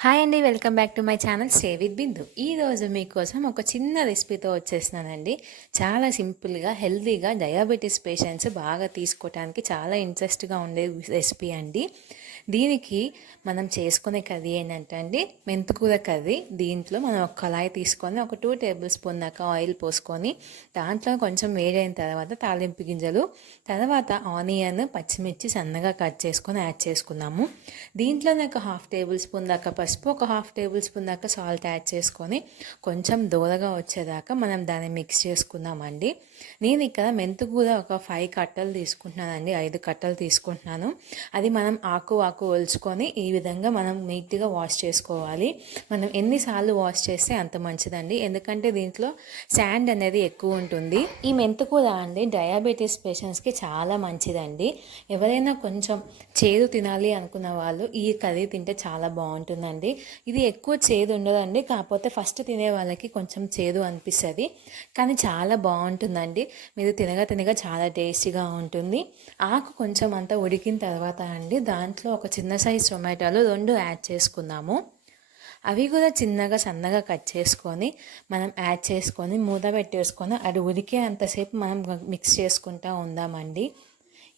Hi అండి, welcome back to my channel stay with Bindu. ఈరోజు మీకోసం ఒక చిన్న రెసిపీతో వచ్చేసినానండి. చాలా సింపుల్గా హెల్తీగా డయాబెటీస్ పేషెంట్స్ బాగా తీసుకోవడానికి చాలా ఇంట్రెస్ట్గా ఉండే రెసిపీ అండి. దీనికి మనం చేసుకునే కర్రీ ఏంటంటే అండి మెంతికూర కర్రీ. దీంట్లో మనం ఒక కళాయి తీసుకొని ఒక 2 టేబుల్ స్పూన్ దాకా ఆయిల్ పోసుకొని దాంట్లో కొంచెం వేడైన తర్వాత తాలింపు గింజలు, తర్వాత ఆనియన్, పచ్చిమిర్చి సన్నగా కట్ చేసుకొని యాడ్ చేసుకున్నాము. దీంట్లోనే ఒక 1/2 టేబుల్ స్పూన్ దాకా పసుపు, ఒక 1/2 టేబుల్ స్పూన్ దాకా సాల్ట్ యాడ్ చేసుకొని కొంచెం దూరగా వచ్చేదాకా మనం దాన్ని మిక్స్ చేసుకుందామండి. నేను ఇక్కడ మెంతికూర ఒక 5 కట్టలు తీసుకుంటున్నానండి, 5 కట్టలు తీసుకుంటున్నాను. అది మనం ఆకు ఒలుచుకొని ఈ విధంగా మనం నీట్గా వాష్ చేసుకోవాలి. మనం ఎన్నిసార్లు వాష్ చేస్తే అంత మంచిదండి, ఎందుకంటే దీంట్లో శాండ్ అనేది ఎక్కువ ఉంటుంది. ఈ మెంతికూర అండి డయాబెటీస్ పేషెంట్స్కి చాలా మంచిదండి. ఎవరైనా కొంచెం చేదు తినాలి అనుకున్న వాళ్ళు ఈ కర్రీ తింటే చాలా బాగుంటుందండి. ఇది ఎక్కువ చేదు ఉండదండి, కాకపోతే ఫస్ట్ తినే వాళ్ళకి కొంచెం చేదు అనిపిస్తుంది, కానీ చాలా బాగుంటుందండి. మీరు తినగా చాలా టేస్టీగా ఉంటుంది. ఆకు కొంచెం అంతా ఉడికిన తర్వాత అండి దాంట్లో ఒక చిన్న సైజ్ టొమాటోలు 2 యాడ్ చేసుకుందాము. అవి కూడా చిన్నగా సన్నగా కట్ చేసుకొని మనం యాడ్ చేసుకొని మూత పెట్టేసుకొని అది ఉడికే అంతసేపు మనం మిక్స్ చేసుకుంటూ ఉందామండి.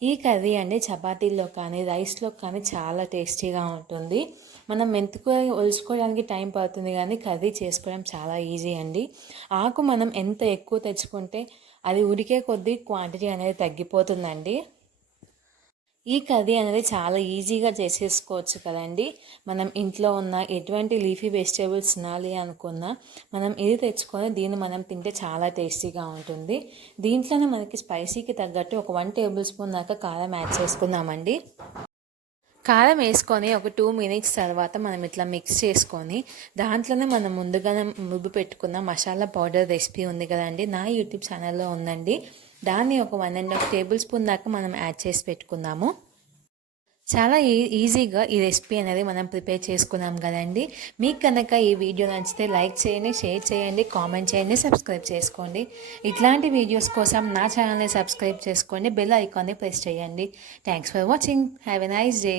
ఈ కర్రీ అండి చపాతీల్లో కానీ రైస్లో కానీ చాలా టేస్టీగా ఉంటుంది. మనం మెంతికూర ఒలుచుకోవడానికి టైం పడుతుంది, కానీ కర్రీ చేసుకోవడం చాలా ఈజీ అండి. ఆకు మనం ఎంత ఎక్కువ తెచ్చుకుంటే అది ఉడికే కొద్దీ క్వాంటిటీ అనేది తగ్గిపోతుందండి. ఈ కర్రీ అనేది చాలా ఈజీగా చేసేసుకోవచ్చు కదండి. మనం ఇంట్లో ఉన్న ఎటువంటి లీఫీ వెజిటేబుల్స్ తినాలి అనుకున్నా మనం ఇది తెచ్చుకొని దీన్ని మనం తింటే చాలా టేస్టీగా ఉంటుంది. దీంట్లోనే మనకి స్పైసీకి తగ్గట్టు ఒక 1 టేబుల్ స్పూన్ దాకా కారం యాడ్ చేసుకుందామండి. కారం వేసుకొని ఒక 2 మినిట్స్ తర్వాత మనం ఇట్లా మిక్స్ చేసుకొని దాంట్లోనే మనం ముందుగానే రుబ్బి పెట్టుకున్న మసాలా పౌడర్ రెసిపీ ఉంది కదండి, నా యూట్యూబ్ ఛానల్లో ఉందండి. దాన్ని ఒక 1.5 టేబుల్ స్పూన్ దాకా మనం యాడ్ చేసి పెట్టుకుందాము. చాలా ఈజీగా ఈ రెసిపీ అనేది మనం ప్రిపేర్ చేసుకున్నాం కదండి. మీకు కనుక ఈ వీడియో నచ్చితే లైక్ చేయండి, షేర్ చేయండి, కామెంట్ చేయండి, సబ్స్క్రైబ్ చేసుకోండి. ఇట్లాంటి వీడియోస్ కోసం నా ఛానల్ని సబ్స్క్రైబ్ చేసుకోండి, బెల్ ఐకాన్ని ప్రెస్ చేయండి. Thanks for watching. Have a nice day.